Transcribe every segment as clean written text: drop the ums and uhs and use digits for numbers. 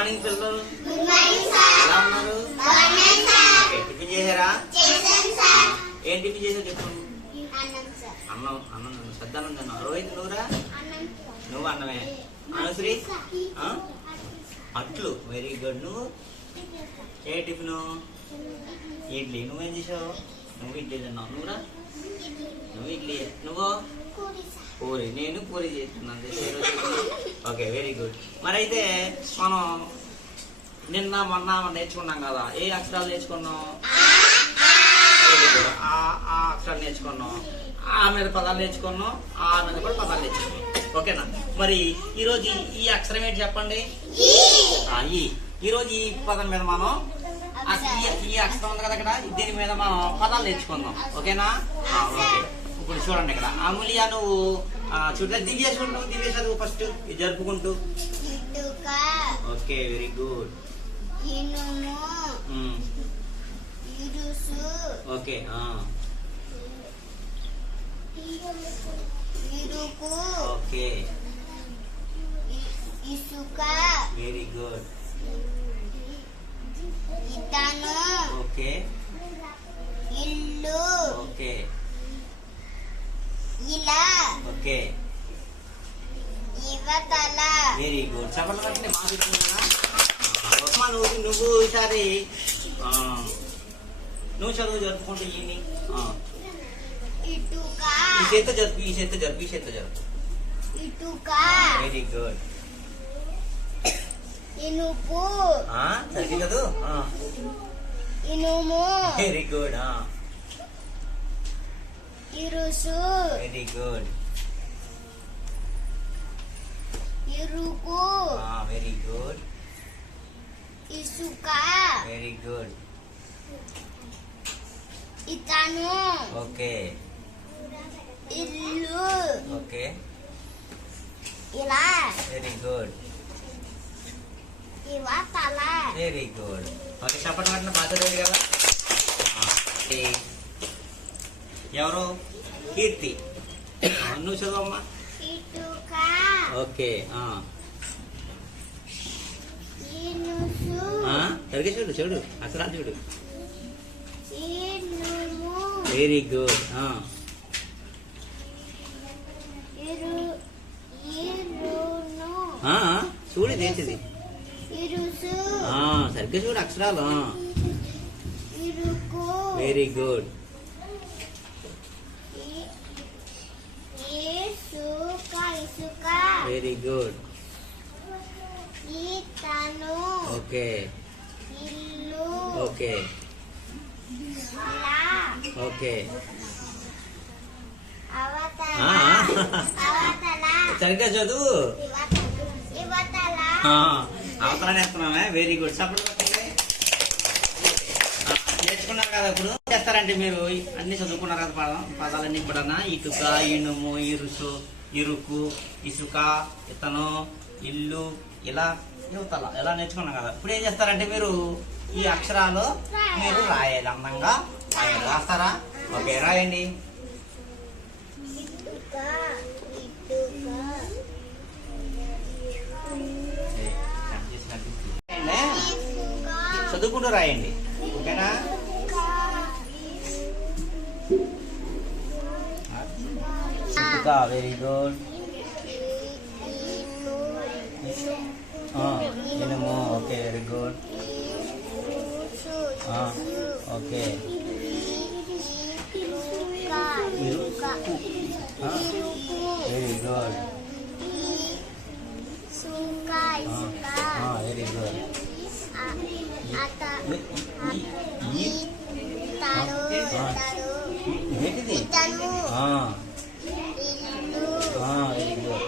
Morning పిల్లలు, ఎలా ఉన్నారు? టిఫిన్ చేశారా? ఏం టిఫిన్ చేసావు చెప్పండి. అన్నం. అన్నం సద్దన్నం తిన్నావు. రోహిత్ నువ్వురా? నువ్వు అన్నమే. అనుశ్రీ అట్లు. Very good. నువ్వు ఏ టిఫిన్? ఇడ్లీ. నువ్వేం చేసావు? నువ్వు ఇడ్లీ తిన్నావు. నువ్వురా? నువ్వు ఇడ్లీ. నువ్వు పూరి. నేను పూరి చేస్తున్నాను. Okay, very good. మరి అయితే మనం నిన్న మొన్న నేర్చుకున్నాం కదా, ఏ అక్షరాలు నేర్చుకున్నాం? ఆ అక్షరాలు నేర్చుకున్నాం, ఆ మీద పదాలు నేర్చుకున్నాం, ఆ మీద కూడా పదాలు నేర్చుకున్నాం. ఓకేనా? మరి ఈరోజు ఈ అక్షరం ఏంటి చెప్పండి? ఈరోజు ఈ పదం మీద మనం ఈ అక్షరం ఉంది కదా ఇక్కడ, దీని మీద మనం పదాలు నేర్చుకుందాం. ఓకేనా? ఓకే. ఇప్పుడు చూడండి ఇక్కడ అమూల్య నువ్వు చూడలేదు. దివ్య చూడు, దివ్య చదువు ఫస్ట్ ఇది జరుపుకుంటూ. Okay, very good. Okay. Okay, very good. Okay, ఇల్లు. ఓకే, ఇలా. ఓకే, ఇవతల. Very good. చెప్పలు కట్టండి. నువ్వు ఈసారి నువ్వు చదువు జరుపుకుంటూ ఈవినింగ్ ఇటుక. ఈ చేత జరుపు, ఈ చేత జరుపు, ఈ చేత జరుపు. ఇటుక. Very good. ఇనుపు. సరిగ్గా చదువు. ఇనుము. Very good. ఇరుసు. Very good. ఇరుకు. Very good. ఇసుక. Very good. ఇతను. ఓకే. ఇల్లు. ఓకే, ఇలా. Very good. ఇవతల. Very good. ఓకే, చెప్పండి పట్టిన బాగా చదివారు కదా. ఎవరు? కీర్తి. నువ్వు చదవమ్మా. ఇటుక. ఓకే. ఇనుసు. సరిగ్గా చూడు, చూడు అసలు చూడు. ఇనుము. Very good. ఇరును. చూడు ఏంటిది? ఇరుసు. సరిగ్గా చూడు అక్షరాలు. ఇరుకు. Very good. ఇసుక. ఇసుక. Very good. ఇతను. ఓకే. ఇల్లు. ఓకే. ఇలా. ఓకే. అవతల. అవతల. సరిగ్గా చదువు. ఇవతల. అవతల నేర్చుకున్నామే. Very good. సపోర్ట్ నేర్చుకున్నారు కదా. ఇప్పుడు చేస్తారంటే మీరు అన్ని చదువుకున్నారు కదా పదాలన్నీ. ఇప్పుడన్నా ఇటుక, ఇనుము, ఇరుసు, ఇరుకు, ఇసుక, ఇతను, ఇల్లు, ఇలా, యువతల ఎలా నేర్చుకున్నాం కదా. ఇప్పుడు ఏం చేస్తారంటే మీరు ఈ అక్షరాలు మీరు రాయాలి. అందంగా రాయాలి. రాస్తారా? ఓకే, రాయండి. చదువుకుంటూ రాయండి. ఓకేనా? Very good. ఇనుము. Okay, very good. Okay. Very good. Very good. ఏంటిది? Very good.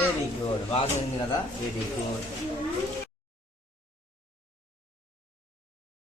Very good. బాగుంది కదా. Very good.